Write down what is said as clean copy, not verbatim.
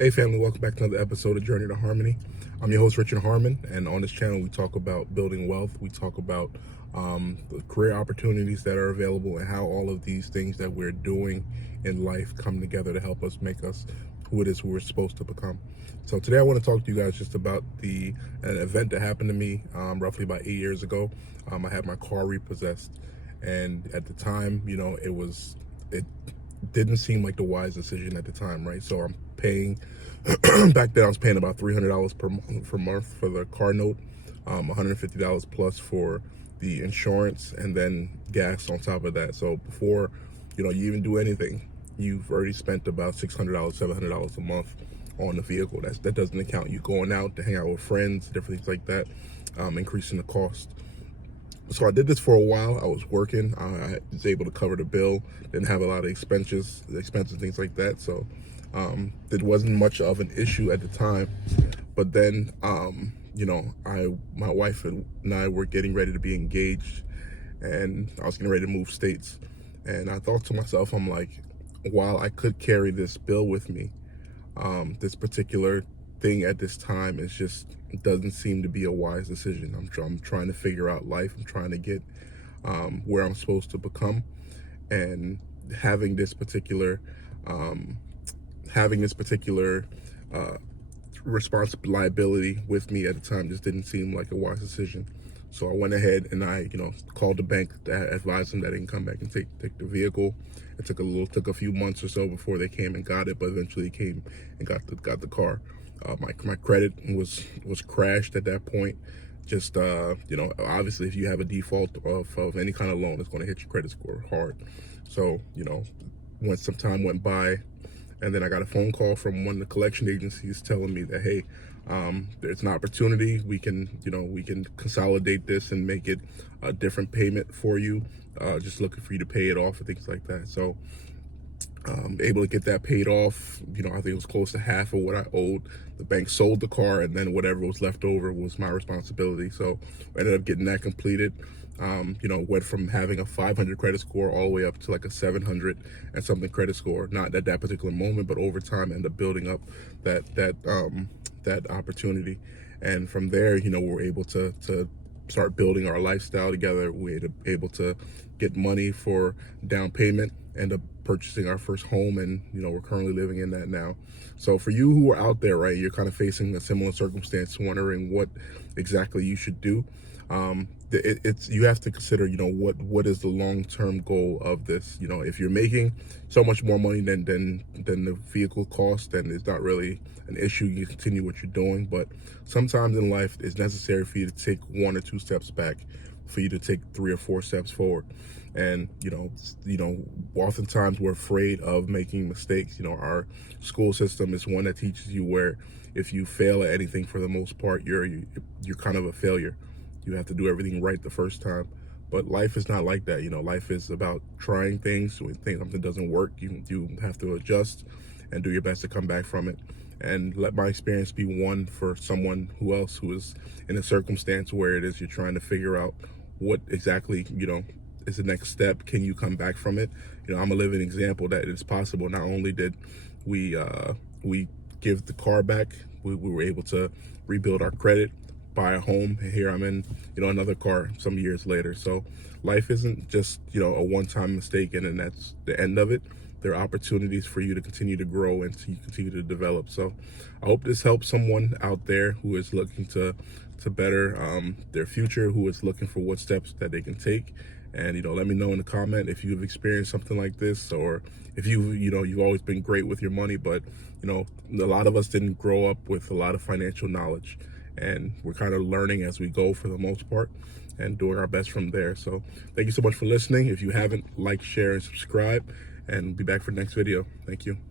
Hey family, welcome back to another episode of Journey to Harmony. I'm your host, Richard Harmon, and on this channel we talk about building wealth. We talk about the career opportunities that are available and how all of these things that we're doing in life come together to help us make us who it is we're supposed to become. So today I want to talk to you guys just about an event that happened to me roughly about 8 years ago. I had my car repossessed, and at the time, it didn't seem like the wise decision at the time, right? So I'm paying back then I was paying about $300 per month for the car note, $150 plus for the insurance, and then gas on top of that. So before you even do anything, you've already spent about $600, $700 a month on the vehicle. That doesn't account you going out to hang out with friends, different things like that, increasing the cost. So I did this for a while. I was working. I was able to cover the bill. Didn't have a lot of expenses, things like that. So it wasn't much of an issue at the time. But then, my wife and I were getting ready to be engaged, and I was getting ready to move states. And I thought to myself, I'm like, while I could carry this bill with me, this particular thing at this time is just, it doesn't seem to be a wise decision. I'm trying to figure out life. I'm trying to get where I'm supposed to become, and having this particular liability with me at the time just didn't seem like a wise decision. So I went ahead and I called the bank to advise them that they can come back and take the vehicle. It took a few months or so before they came and got it, but eventually came and got the car. My credit was crashed at that point. Just obviously, if you have a default of any kind of loan, it's going to hit your credit score hard. So once some time went by, and then I got a phone call from one of the collection agencies telling me that, hey, there's an opportunity. We can consolidate this and make it a different payment for you. Just looking for you to pay it off and things like that. So able to get that paid off. I think it was close to half of what I owed. The bank sold the car, and then whatever was left over was my responsibility. So I ended up getting that completed. Went from having a 500 credit score all the way up to like a 700 and something credit score. Not at that particular moment, but over time, ended up building up that opportunity. And from there, we were able to start building our lifestyle together. We were able to get money for down payment, end up purchasing our first home, and we're currently living in that now. So for you who are out there, right, you're kind of facing a similar circumstance, wondering what exactly you should do. You have to consider, what is the long-term goal of this. If you're making so much more money than the vehicle cost, then it's not really an issue. You continue what you're doing. But sometimes in life, it's necessary for you to take 1 or 2 steps back, for you to take 3 or 4 steps forward. And oftentimes we're afraid of making mistakes. Our school system is one that teaches you where if you fail at anything, for the most part, you're kind of a failure. You have to do everything right the first time. But life is not like that. Life is about trying things. When something doesn't work, you have to adjust and do your best to come back from it. And let my experience be one for someone who is in a circumstance where it is you're trying to figure out what exactly is the next step. Can you come back from it? I'm a living example that it's possible. Not only did we give the car back, we were able to rebuild our credit, buy a home, and here I'm in another car some years later. So life isn't just a one-time mistake and then that's the end of it. There are opportunities for you to continue to grow and to continue to develop. So I hope this helps someone out there who is looking to better their future, who is looking for what steps that they can take. And let me know in the comment if you've experienced something like this, or if you've always been great with your money, but a lot of us didn't grow up with a lot of financial knowledge, and we're kind of learning as we go for the most part and doing our best from there. So thank you so much for listening. If you haven't, like, share, and subscribe, and be back for the next video. Thank you.